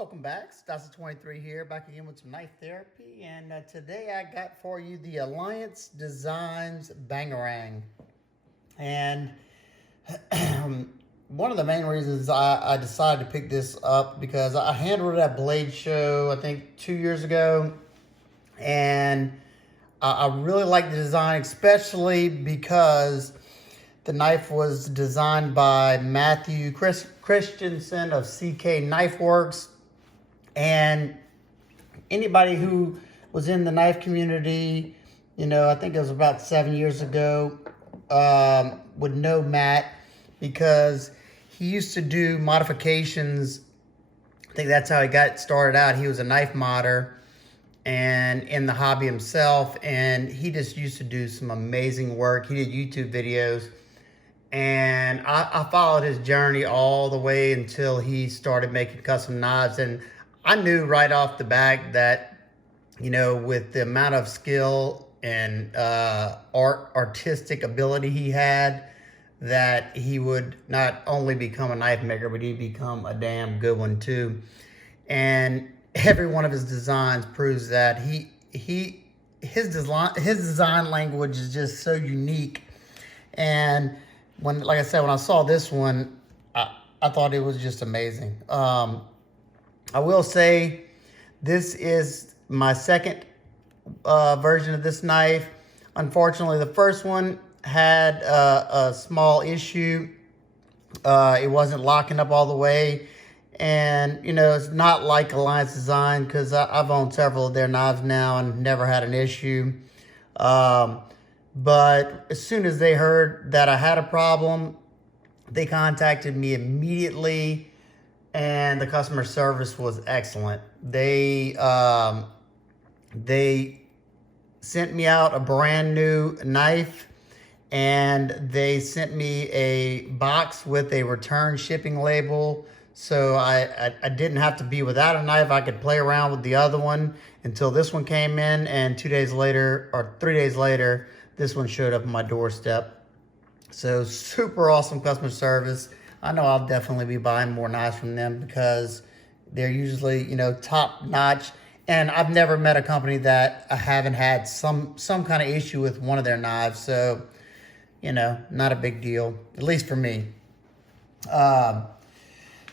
Welcome back. Stasa23 here, back again with some knife therapy. And today I got for you the Alliance Designs Bangarang. And one of the main reasons I decided to pick this up because I handled it at Blade Show, I think 2 years ago. And I really like the design, especially because the knife was designed by Matthew Christensen of CK Knife Works. And anybody who was in the knife community, I think it was about 7 years ago, would know Matt because he used to do modifications. I think that's how he got started out. He was a knife modder and in the hobby himself, and he just used to do some amazing work. He did YouTube videos, and I followed his journey all the way until he started making custom knives. And I knew right off the bat that, with the amount of skill and artistic ability he had, that he would not only become a knife maker, but he'd become a damn good one too. And every one of his designs proves that his design language is just so unique. And like I said, when I saw this one, I thought it was just amazing. I will say this is my second version of this knife. Unfortunately, the first one had a small issue. It wasn't locking up all the way. And, it's not like Alliance Design because I've owned several of their knives now and never had an issue. But as soon as they heard that I had a problem, they contacted me immediately. And the customer service was excellent. They sent me out a brand new knife, and they sent me a box with a return shipping label. So I didn't have to be without a knife. I could play around with the other one until this one came in, and 2 days later, or 3 days later, this one showed up on my doorstep. So super awesome customer service. I know I'll definitely be buying more knives from them because they're usually, top notch. And I've never met a company that I haven't had some kind of issue with one of their knives. So, not a big deal, at least for me. The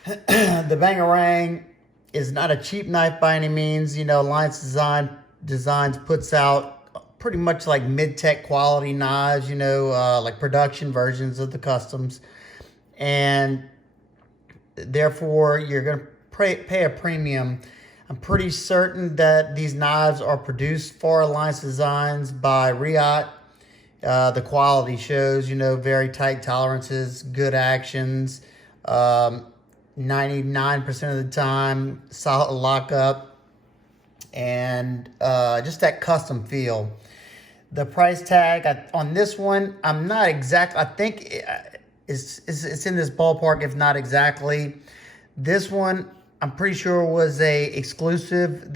Bangarang is not a cheap knife by any means. Alliance Designs puts out pretty much like mid-tech quality knives, like production versions of the customs. And therefore, you're going to pay a premium. I'm pretty certain that these knives are produced for Alliance Designs by Riot. The quality shows, very tight tolerances, good actions, 99% of the time, solid lockup, and just that custom feel. The price tag on this one, I'm not exact. I think it's in this ballpark, if not exactly. This one, I'm pretty sure was a exclusive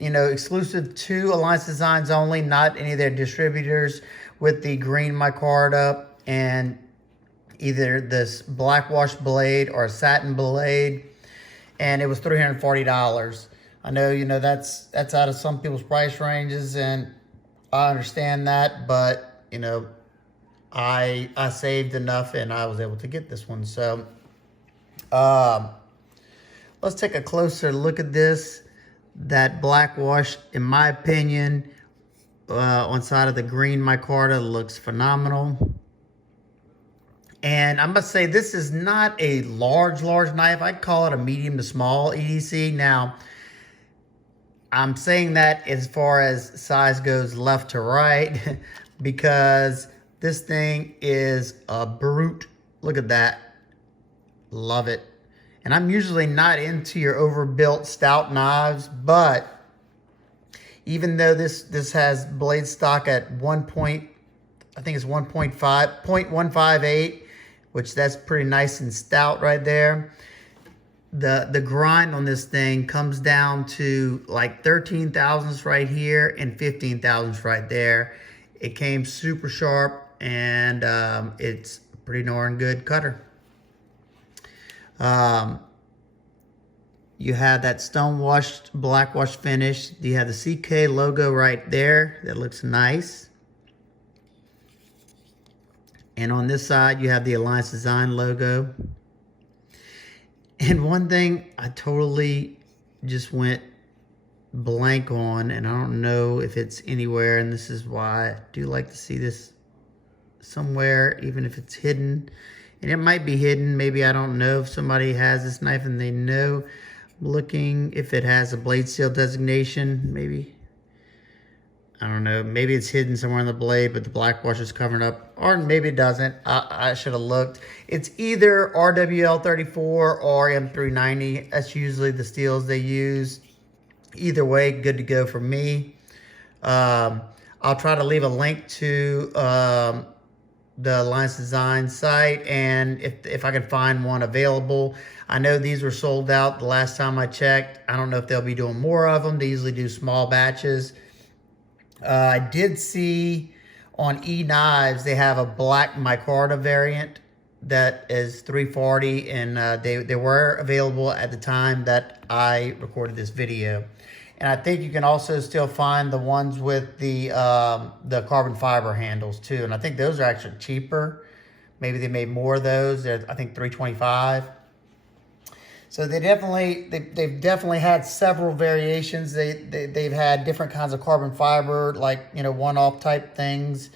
exclusive to Alliance Designs only, not any of their distributors, with the green micarta and either this black wash blade or a satin blade, and it was $340. I know, that's out of some people's price ranges, and I understand that, but I saved enough and I was able to get this one. So let's take a closer look at this. That black wash, in my opinion, on side of the green micarta looks phenomenal. And I must say, this is not a large knife. I'd call it a medium to small EDC. Now, I'm saying that as far as size goes left to right because this thing is a brute. Look at that. Love it. And I'm usually not into your overbuilt stout knives, but even though this has blade stock at I think it's 0.158, which that's pretty nice and stout right there. The grind on this thing comes down to like 13 thousandths right here and 15 thousandths right there. It came super sharp, and it's a pretty darn good cutter. You have that stone washed, black wash finish. You have the CK logo right there. That looks nice. And on this side, you have the Alliance Design logo. And one thing I totally just went blank on, and I don't know if it's anywhere, and this is why I do like to see this somewhere, even if it's hidden. And it might be hidden. Maybe I don't know if somebody has this knife and they know. I'm looking if it has a blade seal designation. Maybe. I don't know. Maybe it's hidden somewhere on the blade, but the black wash is covering up. Or maybe it doesn't. I should have looked. It's either RWL34 or M390. That's usually the steels they use. Either way, good to go for me. I'll try to leave a link to the Alliance Design site, and if I can find one available. I know these were sold out the last time I checked. I don't know if they'll be doing more of them. They usually do small batches. I did see on eKnives they have a black micarta variant that is 340, and they were available at the time that I recorded this video. And I think you can also still find the ones with the carbon fiber handles too. And I think those are actually cheaper. Maybe they made more of those. They're, I think, $325. So they've definitely had several variations. They've had different kinds of carbon fiber, like, you know, one-off type things.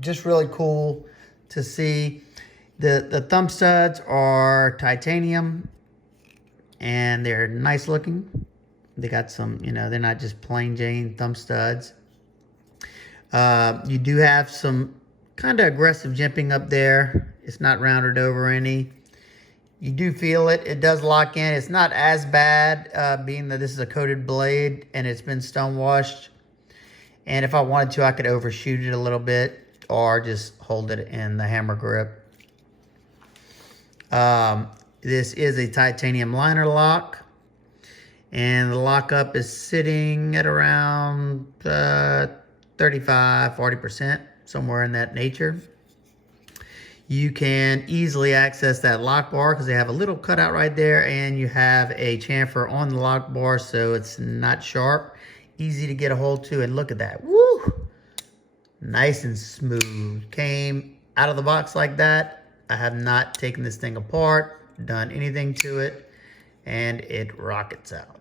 Just really cool to see. The thumb studs are titanium, and they're nice looking. They got some, you know, they're not just plain Jane thumb studs. You do have some kind of aggressive jimping up there. It's not rounded over any. You do feel it. It does lock in. It's not as bad, being that this is a coated blade and it's been stone washed. And if I wanted to, I could overshoot it a little bit or just hold it in the hammer grip. This is a titanium liner lock. And the lockup is sitting at around 35–40%, somewhere in that nature. You can easily access that lock bar because they have a little cutout right there, and you have a chamfer on the lock bar, so it's not sharp. Easy to get a hold to, and look at that. Woo! Nice and smooth. Came out of the box like that. I have not taken this thing apart, done anything to it, and it rockets out.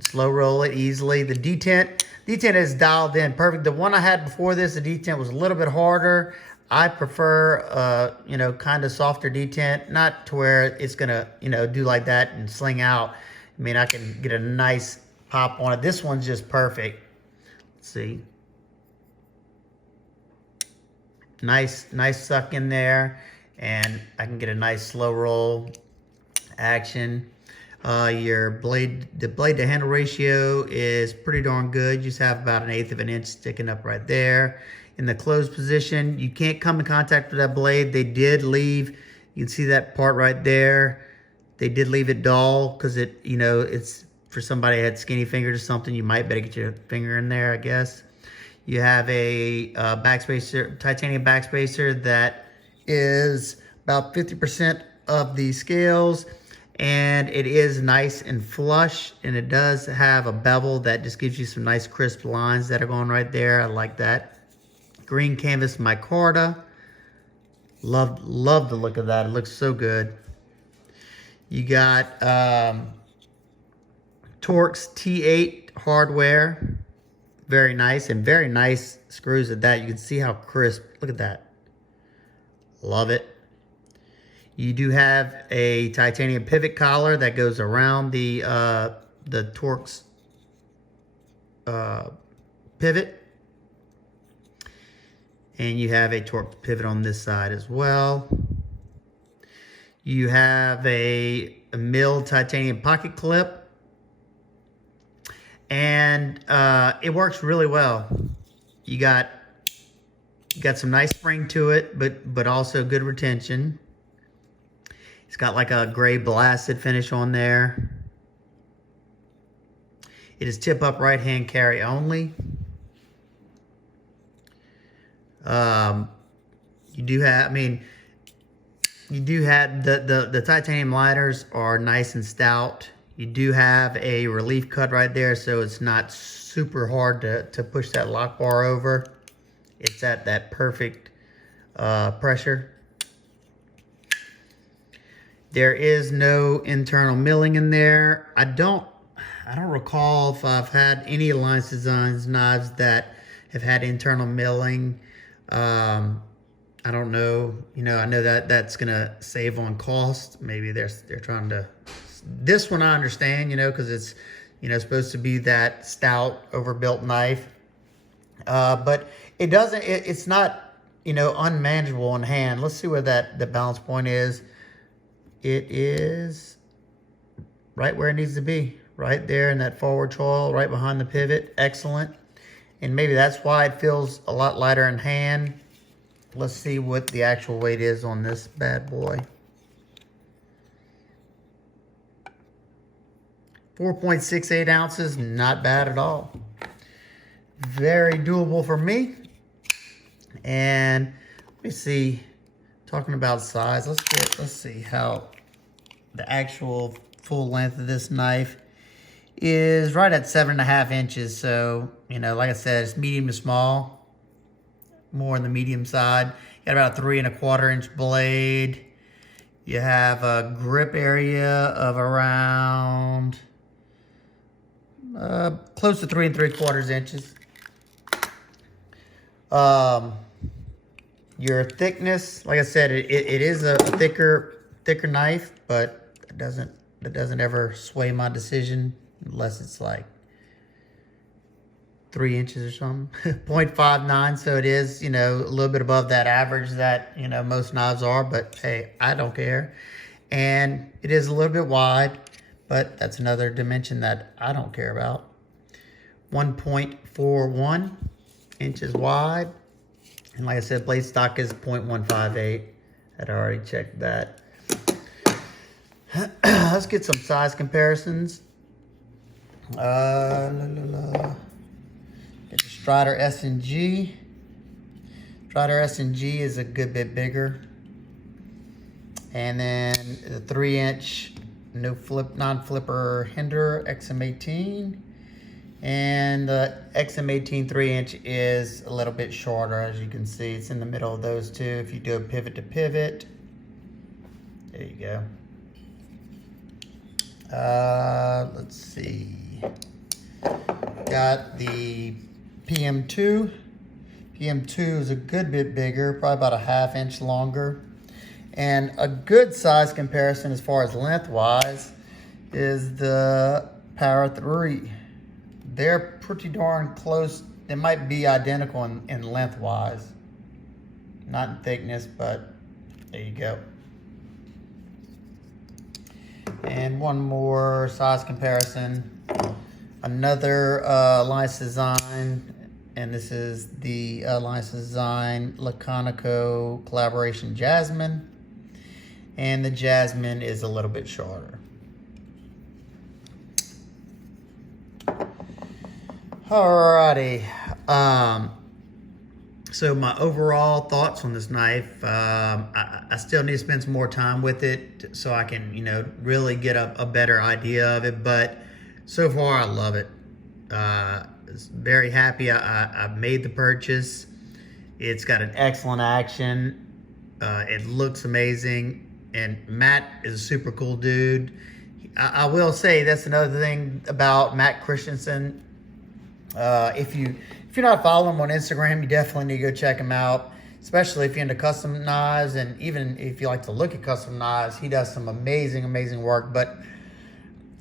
Slow roll it easily. The detent is dialed in perfect. The one I had before this, the detent was a little bit harder. I prefer, you know, kind of softer detent, not to where it's gonna, you know, do like that and sling out. I mean, I can get a nice pop on it. This one's just perfect. Let's see. Nice suck in there, and I can get a nice slow roll action. The blade to handle ratio is pretty darn good. You just have about 1/8 of an inch sticking up right there. In the closed position, you can't come in contact with that blade. They did leave, you can see that part right there. They did leave it dull because it, you know, it's for somebody that had skinny fingers or something. You might better get your finger in there, I guess. You have a backspacer, titanium backspacer that is about 50% of the scales. And it is nice and flush, and it does have a bevel that just gives you some nice crisp lines that are going right there. I like that. Green canvas micarta. Love the look of that. It looks so good. You got Torx T8 hardware. Very nice, and very nice screws at that. You can see how crisp. Look at that. Love it. You do have a titanium pivot collar that goes around the Torx pivot. And you have a Torx pivot on this side as well. You have a milled titanium pocket clip. And it works really well. You got some nice spring to it, but also good retention. It's got like a gray blasted finish on there. It is tip up right hand carry only. You do have, I mean, You do have the titanium liners are nice and stout. You do have a relief cut right there, so it's not super hard to push that lock bar over. It's at that perfect pressure. There is no internal milling in there. I don't recall if I've had any Alliance Designs knives that have had internal milling. I don't know. You know, I know that that's gonna save on cost. Maybe they're trying to. This one I understand, you know, because it's, you know, supposed to be that stout, overbuilt knife. But it doesn't. It's not, you know, unmanageable in hand. Let's see where the balance point is. It is right where it needs to be, right there in that forward choil, right behind the pivot. Excellent. And maybe that's why it feels a lot lighter in hand. Let's see what the actual weight is on this bad boy. 4.68 ounces, not bad at all. Very doable for me. And let me see, talking about size, let's see how the actual full length of this knife is right at 7.5 inches. So, you know, like I said, it's medium to small, more on the medium side. You got about a 3¼ inch blade. You have a grip area of around close to 3¾ inches. Your thickness, like I said, it is a thicker knife, but it doesn't ever sway my decision unless it's like 3 inches or something. 0.59, so it is, you know, a little bit above that average that, you know, most knives are, but hey, I don't care. And it is a little bit wide, but that's another dimension that I don't care about. 1.41 inches wide. And like I said, blade stock is 0.158. I'd already checked that. Let's get some size comparisons. Get the Strider S&G. Strider S&G is a good bit bigger. And then the 3-inch non-flipper Hinder XM18. And the XM18 3-inch is a little bit shorter, as you can see. It's in the middle of those two. If you do a pivot to pivot, there you go. Let's see. Got the PM2. PM2 is a good bit bigger, probably about a 1/2 inch longer. And a good size comparison as far as lengthwise is the Power 3. They're pretty darn close. They might be identical in lengthwise. Not in thickness, but there you go. And one more size comparison. Another Alliance Design, and this is the Alliance Design Laconico Collaboration Jasmine. And the Jasmine is a little bit shorter. Alrighty. So my overall thoughts on this knife, I still need to spend some more time with it so I can, you know, really get a better idea of it. But so far, I love it. Very happy I made the purchase. It's got an excellent action. It looks amazing. And Matt is a super cool dude. I will say that's another thing about Matt Christensen. If you're not following him on Instagram, you definitely need to go check him out, especially if you're into custom knives, and even if you like to look at custom knives, he does some amazing work. But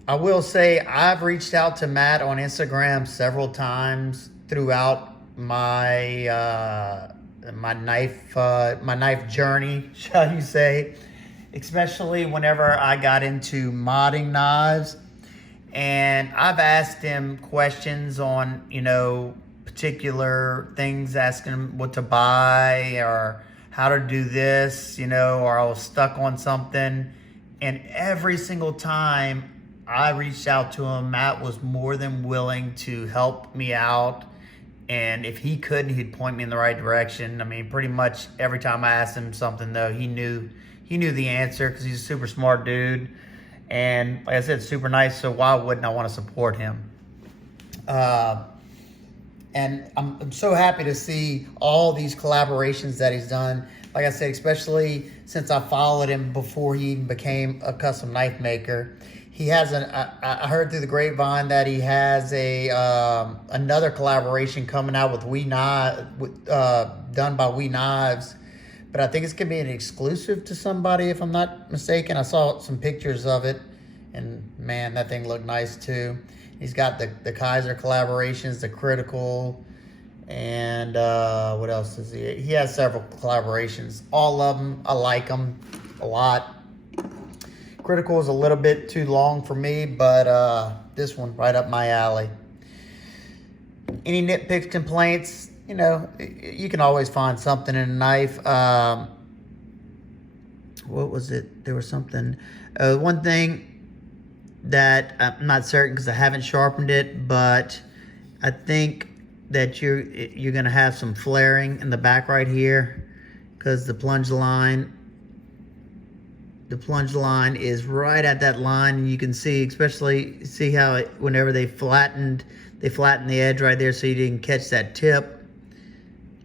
I will say I've reached out to Matt on Instagram several times throughout my my knife journey, shall you say, especially whenever I got into modding knives. And I've asked him questions on, you know, particular things, asking him what to buy or how to do this, you know, or I was stuck on something. And every single time I reached out to him, Matt was more than willing to help me out. And if he couldn't, he'd point me in the right direction. I mean, pretty much every time I asked him something, though, he knew he knew the answer because he's a super smart dude. And like I said, super nice, so why wouldn't I want to support him? And I'm so happy to see all these collaborations that he's done. Like I said, especially since I followed him before he even became a custom knife maker. He has I heard through the grapevine that he has another collaboration coming out with done by We Knives. But I think it's gonna be an exclusive to somebody, if I'm not mistaken. I saw some pictures of it, and man, that thing looked nice too. He's got the Kaiser collaborations, the Critical, and what else is he? He has several collaborations. All of them, I like them a lot. Critical is a little bit too long for me, but this one right up my alley. Any nitpicks, complaints? You know, you can always find something in a knife. What was it? There was something. One thing that I'm not certain because I haven't sharpened it, but I think that you're gonna have some flaring in the back right here because the plunge line is right at that line, and you can see, especially see how whenever they flattened the edge right there so you didn't catch that tip,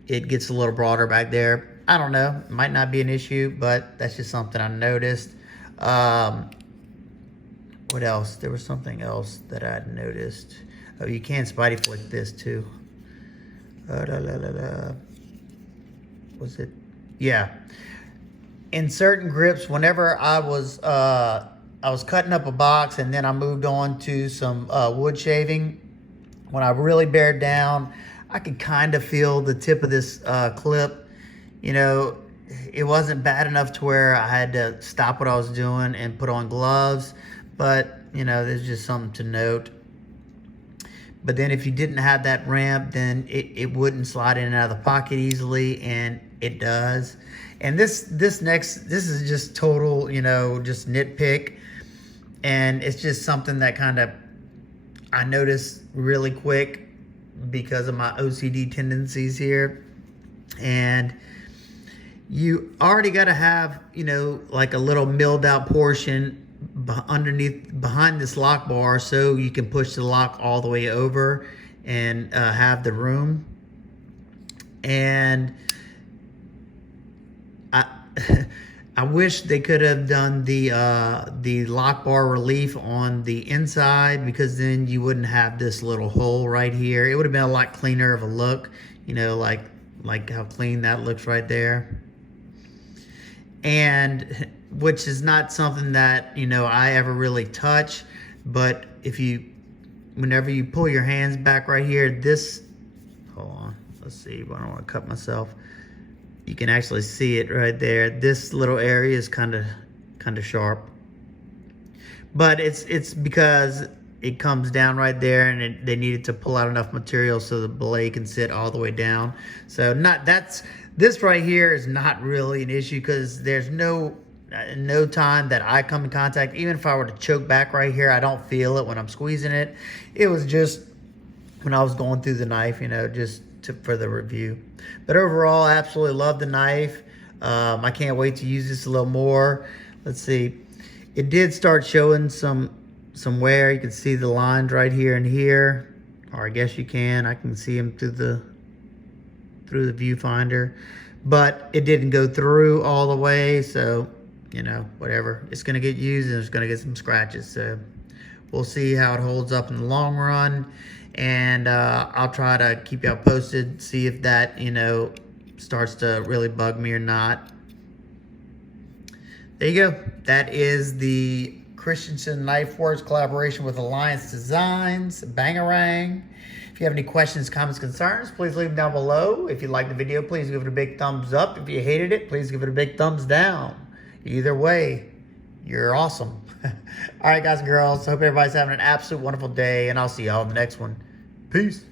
it gets a little broader back there. I don't know, it might not be an issue, but that's just something I noticed. What else? There was something else that I had noticed. Oh, you can spidey flick this too. Was it? Yeah. In certain grips, whenever I was cutting up a box and then I moved on to some wood shaving, when I really bared down, I could kind of feel the tip of this clip. You know, it wasn't bad enough to where I had to stop what I was doing and put on gloves, but you know, there's just something to note. But then if you didn't have that ramp, then it wouldn't slide in and out of the pocket easily, and it does. And this is just total, you know, just nitpick. And it's just something that kind of I noticed really quick because of my OCD tendencies here. And you already got to have, you know, like a little milled out portion behind this lock bar so you can push the lock all the way over and have the room. And I wish they could have done the lock bar relief on the inside, because then you wouldn't have this little hole right here. It would have been a lot cleaner of a look, you know, like how clean that looks right there. And which is not something that, you know, I ever really touch, but whenever you pull your hands back right here, hold on, let's see, I don't want to cut myself. You can actually see it right there. This little area is kind of sharp, but it's because it comes down right there, and they needed to pull out enough material so the blade can sit all the way down. So this right here is not really an issue, because there's no time that I come in contact. Even if I were to choke back right here, I don't feel it when I'm squeezing it. It was just when I was going through the knife, you know, just for the review. But overall, I absolutely love the knife. I can't wait to use this a little more. Let's see. It did start showing some wear. You can see the lines right here and here, or I guess you can. I can see them through the viewfinder, but it didn't go through all the way. So, you know, whatever. It's going to get used, and it's going to get some scratches. So we'll see how it holds up in the long run. And I'll try to keep y'all posted, see if that, you know, starts to really bug me or not. There you go. That is the Christensen Knife Works collaboration with Alliance Designs, Bangarang. If you have any questions, comments, concerns, please leave them down below. If you liked the video, please give it a big thumbs up. If you hated it, please give it a big thumbs down. Either way, you're awesome. All right, guys and girls, hope everybody's having an absolute wonderful day, and I'll see y'all in the next one. Peace.